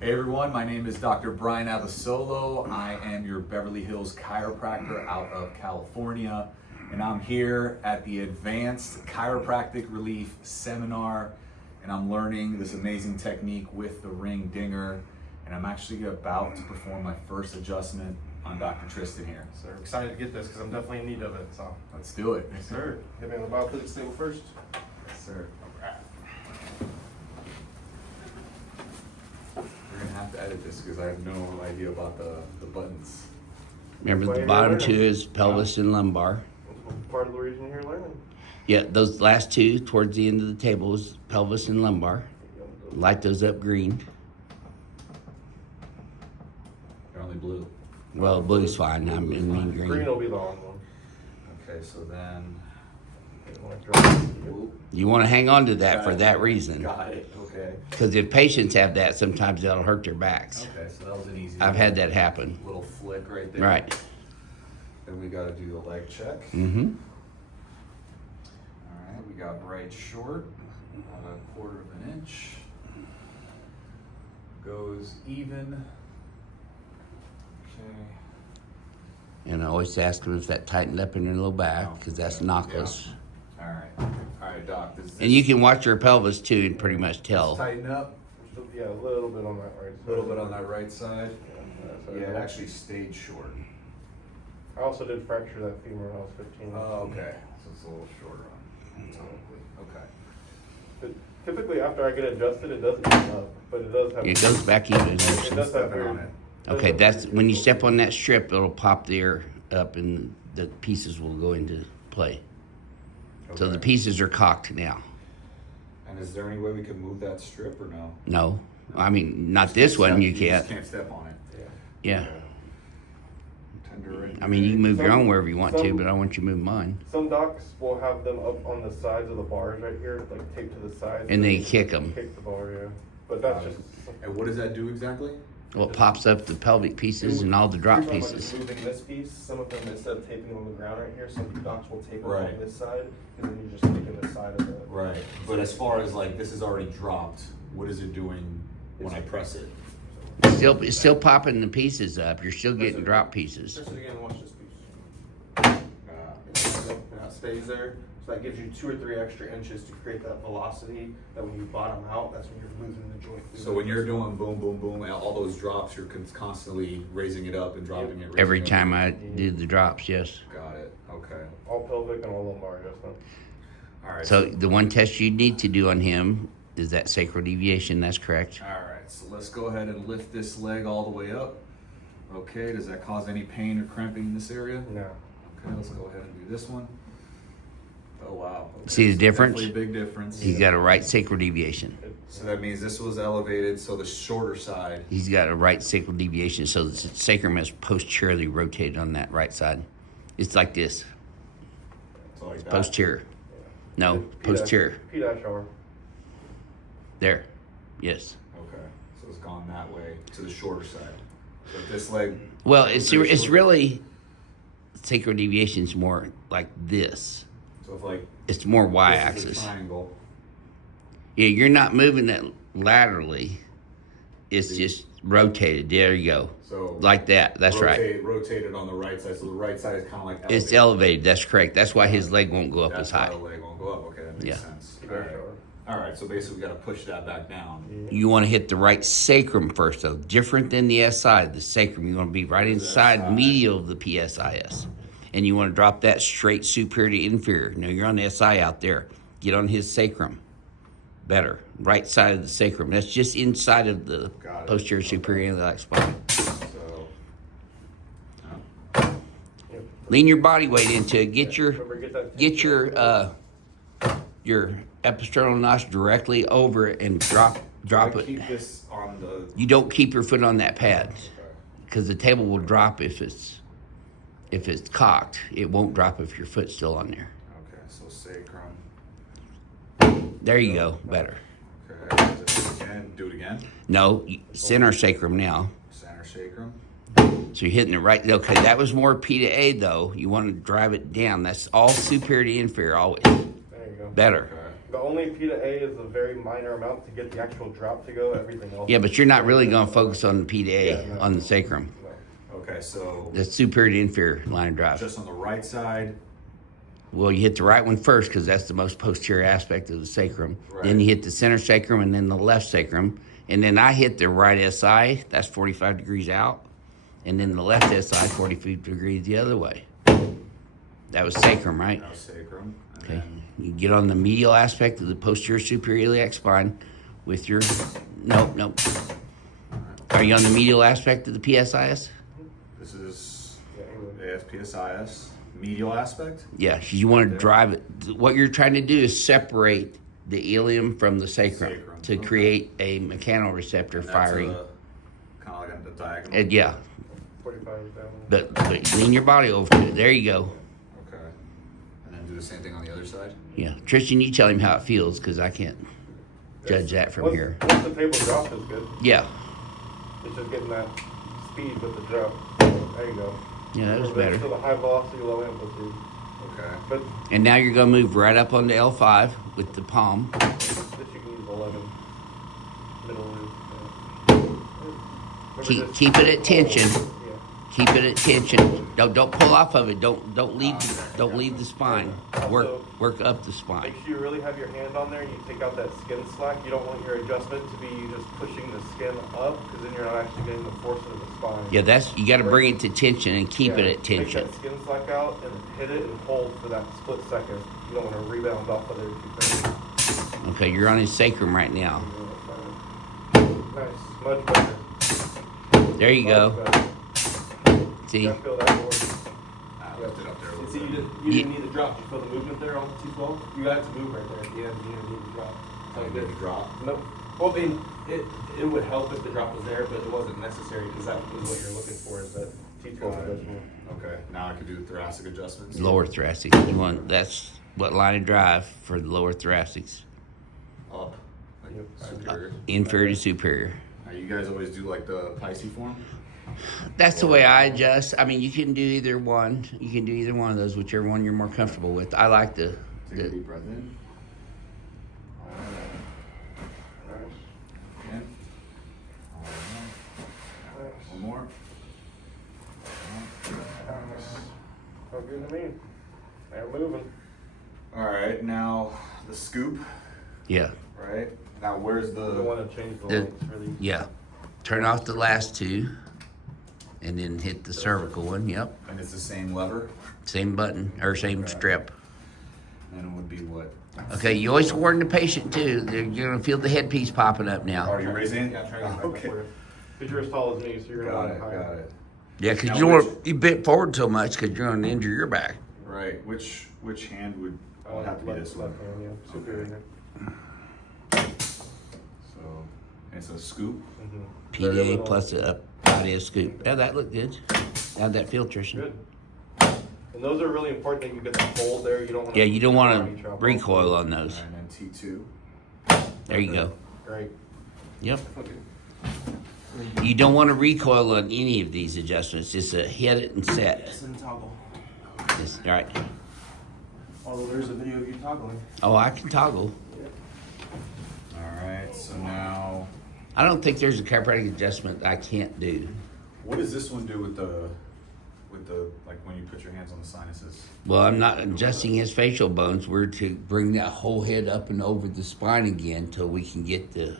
Hey everyone, my name is Dr. Bryan Abasolo. I am your Beverly Hills chiropractor out of California, and I'm here at the Advanced Chiropractic Relief seminar, and I'm learning this amazing technique with the ring dinger, and I'm actually about to perform my first adjustment on Dr. Tristan here. So we're excited to get this because I'm definitely in need of it. So Let's do it. yes, sir. Hit me on the BioPhysics table first. Yes, sir. We're gonna have to edit this because I have no idea about the buttons. Remember the bottom two is pelvis and lumbar. Part of the reason you're learning. Yeah, those last two towards the end of the table is pelvis and lumbar. Light those up green. They're only blue. Well, blue's fine. I mean Green green. will be the long one. Okay, so then. You want to hang on to that for that reason. Got it. Okay. Because if patients have that, sometimes they'll hurt their backs. Okay, so that was an easy. I've had that happen. Little flick right there. Right. Then we got to do the leg check. Mm-hmm. All right, we got right short, about a 1/4 of an inch. Goes even. Okay. And I always ask them if that tightened up in their low back, because that's knockless. All right, Doc. And you can watch your pelvis too and pretty much tell. Tighten up. Yeah, a little bit on that right side. A little bit on that right side. Yeah, Yeah, it actually stayed short. I also did fracture that femur when I was 15. Oh, okay. So it's a little shorter on totally. Okay. But typically, after I get adjusted, it doesn't come up, but it does have. It goes back even. It does have Stepping on it. Okay, that's when you step on that strip, it'll pop the air up and the pieces will go into play. So the Okay. pieces are cocked now. And is there any way we can move that strip or no? No, I mean, not this one, you just can't. can't step on it. Yeah, Tender right I mean, you can move your Some- own wherever you want to, some- but I want you to move mine. Some docs will have them up on the sides of the bars right here, like taped to the sides. And they kick 'em. Kick the bar, yeah. But that's just. And what does that do exactly? Well, it pops up the pelvic pieces and all the drop You're talking about pieces. just moving this piece. Some of them, instead of taping on the ground right here, some docs will tape it Right. on this side, and then you're just taking this side of the. Right. But as far as like this is already dropped, what is it doing when I press it? It's still popping the pieces up. You're still getting drop pieces. Just again, watch this piece. Now it stays there. So that gives you 2 or 3 extra inches to create that velocity. That when you bottom out, that's when you're losing the joint. So when you're doing boom, boom, boom, all those drops, you're constantly raising it up and dropping it. raising Every it up. time I do the drops, yes. Got it. Okay. all pelvic and all lumbar adjustment. All right. So the one test you need to do on him is that sacral deviation. That's correct. All right. So let's go ahead and lift this leg all the way up. Okay. Does that cause any pain or cramping in this area? No. Okay. Let's go ahead and do this one. Oh wow. Okay, See the so difference? Definitely a big difference. He's got a right sacral deviation. So that means this was elevated, so the shorter side. He's got a right sacral deviation, so the sacrum is posteriorly rotated on that right side. It's like this, So like that. posterior. No, posterior. P-R. There. Yes. Okay. So it's gone that way to the shorter side. So if this leg. Well, it's Very short. really sacral deviation is more like this. So if like. It's more This is a y-axis. triangle. Yeah, you're not moving it laterally. It's just rotated. There you go. So. Like that. That's right. Rotated on the right side, so the right side is kind of like. It's elevated. That's correct. That's why his leg won't go up That's as high. why the leg won't go up. Okay, that makes Yeah. sense. All right. All right. So basically, we got to push that back down. You want to hit the right sacrum first, though. Different than the SI. The sacrum, you want to be right inside, SI. medial of the PSIS. And you want to drop that straight superior to inferior. Now, you're on the SI out there. Get on his sacrum. Better. Right side of the sacrum. That's just inside of the Got it. posterior superior iliac spine. So. Lean your body weight into it. Get your Remember, your episternal notch directly over it and drop I it. keep this on the. You don't keep your foot on that pad Okay. because the table will drop if it's cocked. It won't drop if your foot's still on there. Okay. So sacrum. There you go. Better. Okay. Do it again. No, center sacrum now. Center sacrum. So you're hitting it right. Okay, that was more P to A though. You want to drive it down. That's all superior to inferior always. There you go. Better. Okay. The only P to A is a very minor amount to get the actual drop to go. Everything else. Yeah, but you're not really going to focus on the P to A, Yeah, no. on the sacrum. No. Okay, so The superior to inferior line of drive. just on the right side. Well, you hit the right one first because that's the most posterior aspect of the sacrum. Right. Then you hit the center sacrum and then the left sacrum. And then I hit the right SI, that's 45 degrees out. And then the left SI, 45 degrees the other way. That was sacrum, right? Now sacrum. And Okay. then You get on the medial aspect of the posterior superior iliac spine with your. Nope. Are you on the medial aspect of the PSIS? this is Yeah, ASPSIS. Medial aspect. Yeah, you want to drive it. What you're trying to do is separate the ilium from the sacrum, Sacrum, to okay. create a mechanoreceptor And that's firing. kind of like on the diagonal. And yeah, 45 down. but lean your body over to it. There you go. Okay. And then do the same thing on the other side. Yeah, Tristan, you tell him how it feels because I can't judge that from Once- here. Once the table drop is good. Yeah, It's just getting that speed with the drop. There you go. yeah, that was Remember, it's better. still a high velocity, low amplitude. Okay. But And now you're gonna move right up onto L5 with the palm. this you can use 11. Middle loop. Yeah. Remember Keep it at tension. Yeah. Keep it at tension. Don't pull off of it. Don't leave the spine. Work up the spine. Make sure you really have your hand on there and you take out that skin slack. You don't want your adjustment to be just pushing the skin up because then you're not actually getting the force of the spine. Yeah, you got to bring it to tension and keep Yeah, it at tension. Take that skin slack out and hit it and hold for that split second. You don't want to rebound off of there too fast. Okay, you're on his sacrum right now. Nice, much better. There you go. Much better. See, I feel that more. I lifted up there a You little see, bit. you didn't need the drop. You feel the movement there on T12? You got to move right there at the end. You didn't need the drop. Oh, you didn't drop? No. Well, I mean, it would help if the drop was there, but it wasn't necessary because that is what you're looking for is that T12 Got it. adjustment. Okay. Now I can do thoracic adjustments. lower thoracic. That's what line of drive for the lower thoracics. Up. Like Yep. superior. Inferior to superior. Now you guys always do like the Pisces form? That's the way I adjust. I mean, you can do either one. You can do either one of those, whichever one you're more comfortable with. I like Take a deep breath in. In. One more. Felt good to me. They're moving. All right. Now the scoop. yeah. Right. Now where's You don't want the? to change the The- length really. Yeah. Turn off the last two and then hit the cervical one. Yep. And it's the same lever. Same button or same strip. And it would be what? Okay, you always warn the patient too. You're going to feel the headpiece popping up now. Are you raising it? Yeah, try to get back up Okay. for you. Because you're as tall as me, so you're Got going it. to higher. Got it. Yeah, because Now you don't which- want you bent forward so much because you're going to injure your back. Right. Which hand would have to be this one? Left hand, yeah. Superior. So it's a scoop. Mm-hmm. PDA plus a body scoop. Yeah, that looked good. How'd that feel, Tristan? Good. And those are really important that you get the hold there. You don't want Yeah, you don't want to recoil on those. And then T2. There you go. Great. Yep. Okay. You don't want to recoil on any of these adjustments. Just hit it and set. Yes, and toggle. Just, all right. Although there's a video of you toggling. Oh, I can toggle. All right. So now, I don't think there's a chiropractic adjustment I can't do. what does this one do with the like when you put your hands on the sinuses? Well, I'm not adjusting his facial bones. We're to bring that whole head up and over the spine again till we can get the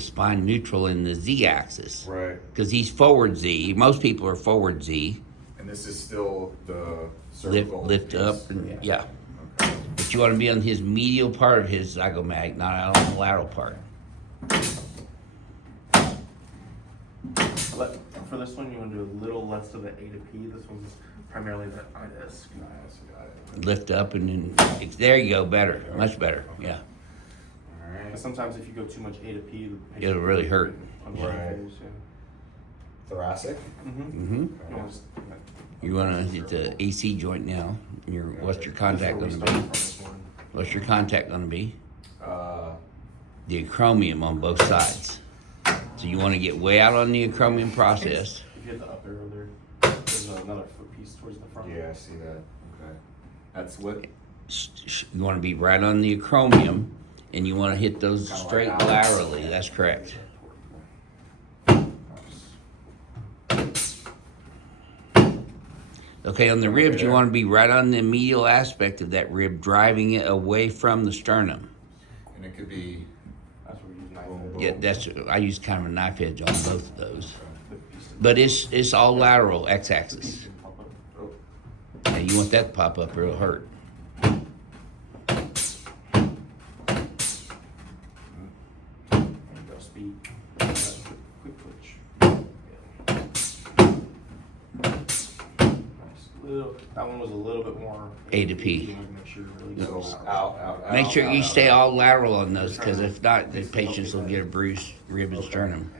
spine neutral in the Z axis. Right. Because he's forward Z. Most people are forward Z. And this is still the Lift, cervical. lift piece. up. And, yeah. Okay. But you want to be on his medial part of his zygomag, not out on the lateral part. For this one, you want to do a little less of the A to P. This one's primarily the I to S. Nice. Got it. Lift up and then, there you go. Better. Much better. Yeah. All right. But sometimes if you go too much A to P, the patient It'll really hurt. punch you in the Right. face, Thoracic. yeah. Mm-hmm. You want to hit the AC joint now. What's your contact going to be? What's your contact going to be? The acromion on both sides. So you want to get way out on the acromion process. If you hit the upper there, there's another foot piece towards the front. Yeah, I see that. Okay. That's what You want to be right on the acromion, and you want to hit those Kinda straight like out. laterally. That's correct. Okay, on the ribs, you want to be right on the medial aspect of that rib, driving it away from the sternum. And it could be. That's where we use knife Boom, edge. boom. Yeah, I use kind of a knife edge on both of those. But it's all lateral, x-axis. Oh, Yeah, you want that to pop up or it'll hurt. There you go, speed. Quick twitch. Nice. That one was a little bit more A to P. Make sure you're really so going out. Make sure you out. stay all lateral on those, because if not, the patients will get a bruised rib and sternum.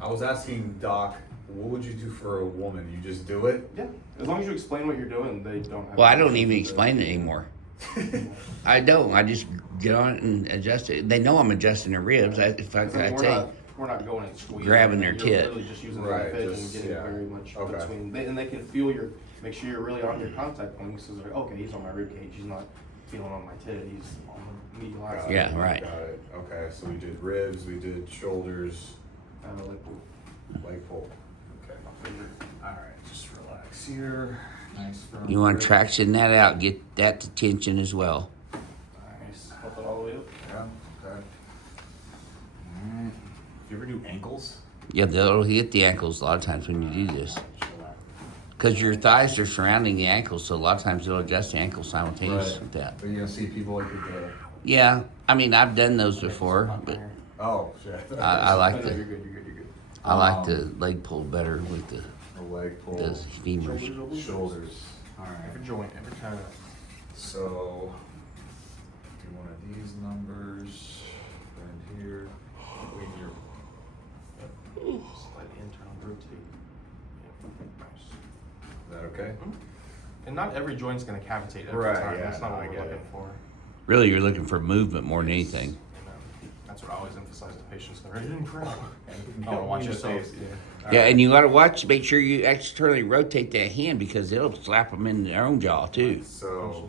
I was asking Doc, what would you do for a woman? You just do it? Yeah, as long as you explain what you're doing, they don't have. Well, I don't even explain it anymore. I don't. I just get on it and adjust it. They know I'm adjusting their ribs. I We're not going and squeezing. Grabbing their You're tit. Literally just using Right, the knife edge just- and getting yeah. very much Okay. between. And they can feel your. Make sure you're really on your contact point. So they're like, okay, he's on my rib cage. He's not feeling on my tit. He's on the medial Got axis. it, Yeah, right. Got it. Okay, so we did ribs, we did shoulders, Like, leg pull. Okay. All right, just relax here. Nice. Firm You want to grip. traction that out, get that to tension as well. nice. Pump it all the way up. Yeah. Okay. Alright. You ever do ankles? Yeah, they'll hit the ankles a lot of times when you do this. Because your thighs are surrounding the ankles, so a lot of times they'll adjust the ankles simultaneously with that. But you gonna see people like with the. Yeah, I mean, I've done those before, but Oh shit. I like No, the you're good. You're good. You're good. I like the leg pull better with the leg pull. femurs. Shoulders. All right. Every joint, every kind of. So, do one of these numbers right here. Wait here. Slightly internal rotate. Nice. Is that okay? And not every joint's going to cavitate every Right, time. yeah, That's not no, what I we're get looking it. for. Really, you're looking for movement more than anything. And that's what I always emphasize to patients. They're ready to crack. Oh, watch yourself. Yeah, and you got to watch, make sure you externally rotate that hand because it'll slap them in their own jaw too. So,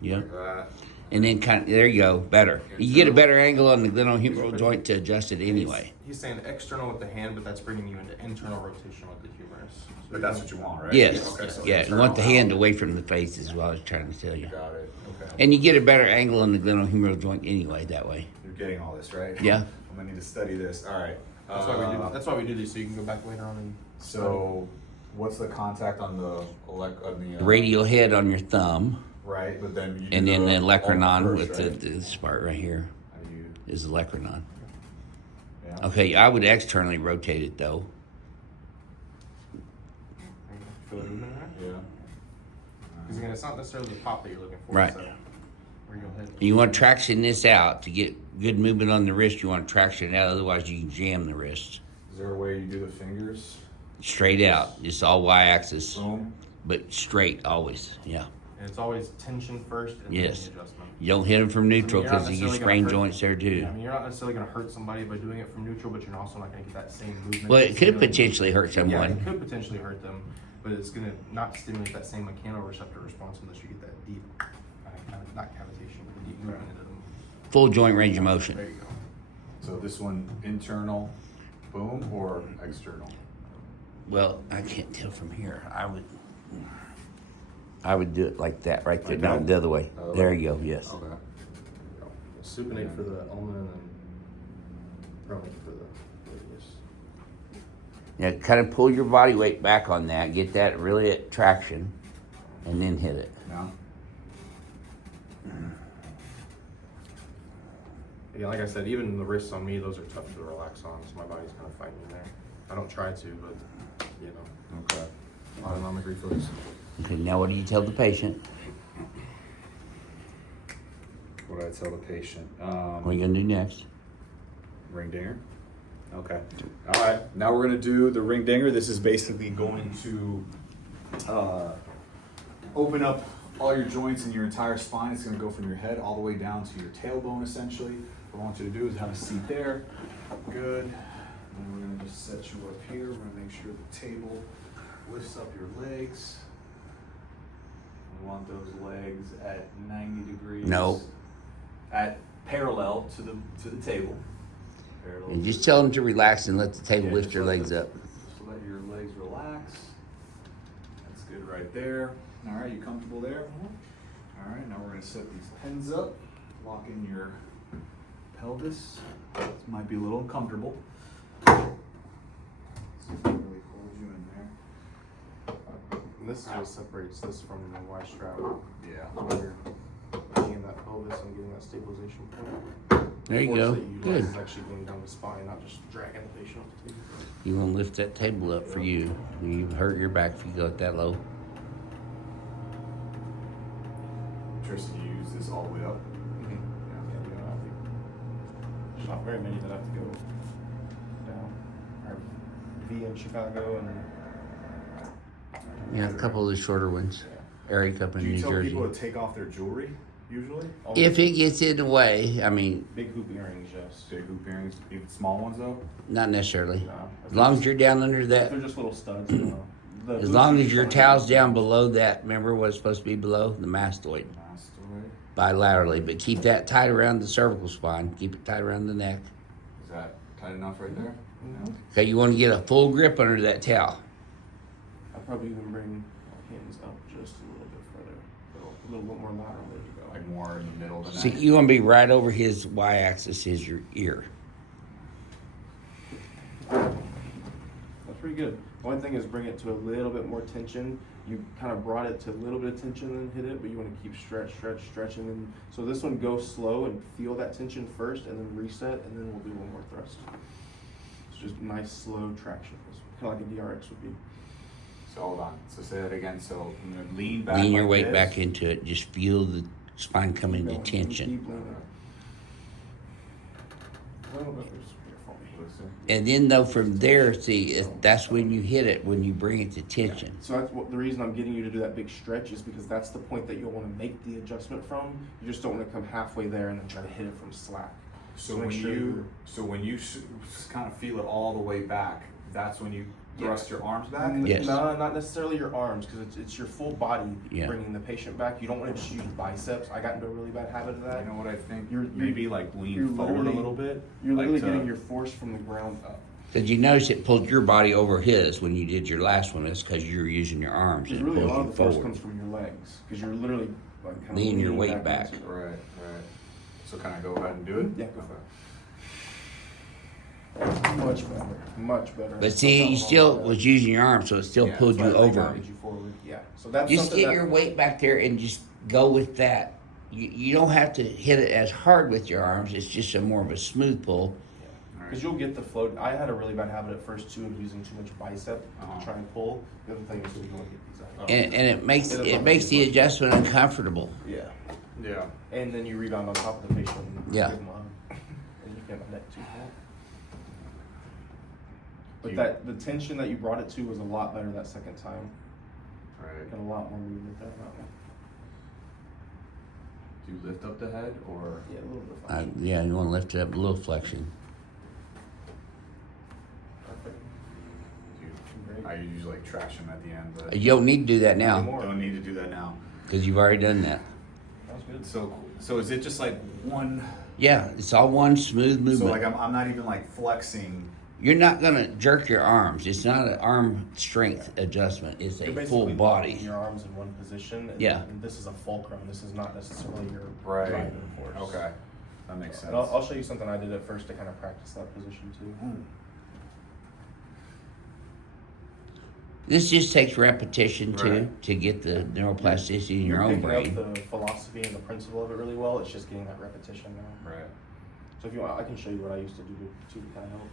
Yeah, like that. and then kind of, there you go, better. You get a better angle on the glenohumeral joint to adjust it anyway. He's saying external with the hand, but that's bringing you into internal rotation with the humerus. So But that's what you want, right? Yes, Okay, so yeah. You internal want the hand out. away from the face is what I was trying to tell you. Got it. Okay. And you get a better angle on the glenohumeral joint anyway that way. You're getting all this, right? Yeah. I'm gonna need to study this. All right. That's why we do. That's why we do these, so you can go back later on and. So, what's the contact on the Radial head on your thumb, Right, but then you and do then the ulnar olecranon first, with right? this part right here How do you? is the olecranon. Yeah. Okay, I would externally rotate it though. Feel the movement in there? Yeah. Because again, it's not necessarily the pop that you're looking for. Right. It's where you'll hit. And you want to traction this out to get good movement on the wrist. You want to traction it out, otherwise you can jam the wrist. Is there a way you do the fingers? Straight out, it's all y-axis, Boom. but straight always. Yeah, And it's always tension first and Yes. then the adjustment. you don't hit them from neutral You're not because you can necessarily sprain gonna hurt- joints there too. Yeah, I mean, you're not necessarily going to hurt somebody by doing it from neutral, but you're also not going to get that same movement. Well, it could Stimulate- potentially hurt Yeah, someone. it could potentially hurt them, but it's going to not stimulate that same mechanoreceptor response unless you get that deep, not cavitation, but deep movement into them. Full joint range of motion. There you go. So this one internal, boom, or external? Well, I can't tell from here. I would do it like that right there. Like No, that? the other way. Other There way? you go. Yes. Okay. Supinate for the ulna and then pronate for the radius. Now, kind of pull your body weight back on that. Get that really at traction, and then hit it. Now? Again, like I said, even the wrists on me, those are tough to relax on, so my body's kind of fighting in there. I don't try to, but, you know, Okay. autonomic reflex. Okay. Now, what do you tell the patient? What do I tell the patient? What are you gonna do next? Ring dinger. Okay. All right. Now we're gonna do the ring dinger. This is basically going to open up all your joints in your entire spine. It's gonna go from your head all the way down to your tailbone, essentially. What I want you to do is have a seat there. Good. And then we're gonna just set you up here. We're gonna make sure the table lifts up your legs. You want those legs at 90 degrees. No. At parallel to the table. Parallel And to just the tell them to relax and let the table Yeah, lift just your let legs the- up. Just let your legs relax. That's good right there. All right, you comfortable there? All right, now we're gonna set these pins up, lock in your pelvis. This might be a little uncomfortable. See if I can really hold you in there. And this just separates this from the Y strap. Yeah. When you're getting that pelvis and getting that stabilization point. There you Force go. that you utilize Good. is actually going down the spine, not just dragging the patient off the table. You want to lift that table up for you. You hurt your back if you go that low. Tristan, you use this all the way up. Yeah, you don't have to. There's not very many that have to go down. Our V in Chicago and Yeah, a couple of the shorter ones. Eric up in Do you New tell Jersey. people to take off their jewelry usually? If it gets in the way, I mean, big hoop earrings, yes. Big hoop earrings, even small ones though. not necessarily. No. As long as you're down under If that, they're just little studs, no. The as boots long are as your fine. towel's down below that, remember what's supposed to be below? The mastoid. Mastoid. Bilaterally. But keep that tight around the cervical spine. Keep it tight around the neck. Is that tight enough right there? Mhm. Okay, you want to get a full grip under that towel. I'd probably even bring my hands up just a little bit further. A little bit more lateral, there you go. Like more in the middle of the See, neck. you want to be right over his y-axis is your ear. That's pretty good. The only thing is bring it to a little bit more tension. You kind of brought it to a little bit of tension and then hit it, but you want to keep stretching. And so this one goes slow and feel that tension first and then reset, and then we'll do one more thrust. It's just nice slow traction. Kind of like a DRX would be. So hold on. So say that again. So I'm gonna lean back. Lean your like weight this. back into it. Just feel the spine come Keep into going. tension. Keep leaning. A little bit here for me. Listen. And then though from there, see, that's when you hit it, when you bring it to tension. So that's what the reason I'm getting you to do that big stretch is because that's the point that you'll want to make the adjustment from. You just don't want to come halfway there and then try to hit it from slack. So make when sure you kind of feel it all the way back, that's when you thrust your arms back. Yes. No, not necessarily your arms, because it's your full body Yeah. bringing the patient back. You don't want to just use biceps. I got into a really bad habit of that. You know what I think? You're- Maybe like you're lean forward a literally- little bit. You're like literally to- getting your force from the ground up. Did you notice it pulled your body over his when you did your last one? That's because you were using your arms Because and it really a pulls lot you of the force forward. comes from your legs, because you're literally like kind of Lean your leaning weight back. into it. Right, right. So kind of go ahead and do it. Yeah, go for it. Much better, much better. But see, you still was using your arms, so it still Yeah, pulled That's you why I over. guided you forward. Yeah, so that's Just something get that- your weight back there and just go with that. You don't have to hit it as hard with your arms. It's just a more of a smooth pull. Because you'll get the float. I had a really bad habit at first too of using too much bicep Uh-huh. to try and pull. The other thing is that you want to get these out. And it makes It'll the adjustment uncomfortable. Yeah. Yeah. And then you rebound on top of the patient. And Yeah. give them a- and you get my neck too. But You- that the tension that you brought it to was a lot better that second time. Right. Got a lot more movement there. That one. Do you lift up the head or? Yeah, a little bit of flexion. Yeah, you want to lift it up a little flexion. Perfect. I usually like trash them at the end, but You don't need to do that now Anymore. don't need to do that now. because you've already done that. That was good. So is it just like one? Yeah, it's all one smooth So movement. like I'm not even like flexing. You're not gonna jerk your arms. It's not an arm strength adjustment. It's You're a basically full locking body. your arms in one position. And, Yeah. and this is a fulcrum. This is not necessarily your Right. driving force. Okay. That makes sense. And I'll show you something I did at first to kind of practice that position too. This just takes repetition too Right. to get the neuroplasticity in your own picking brain. up the philosophy and the principle of it really well. It's just getting that repetition now. Right. So if you want, I can show you what I used to do to kind of help.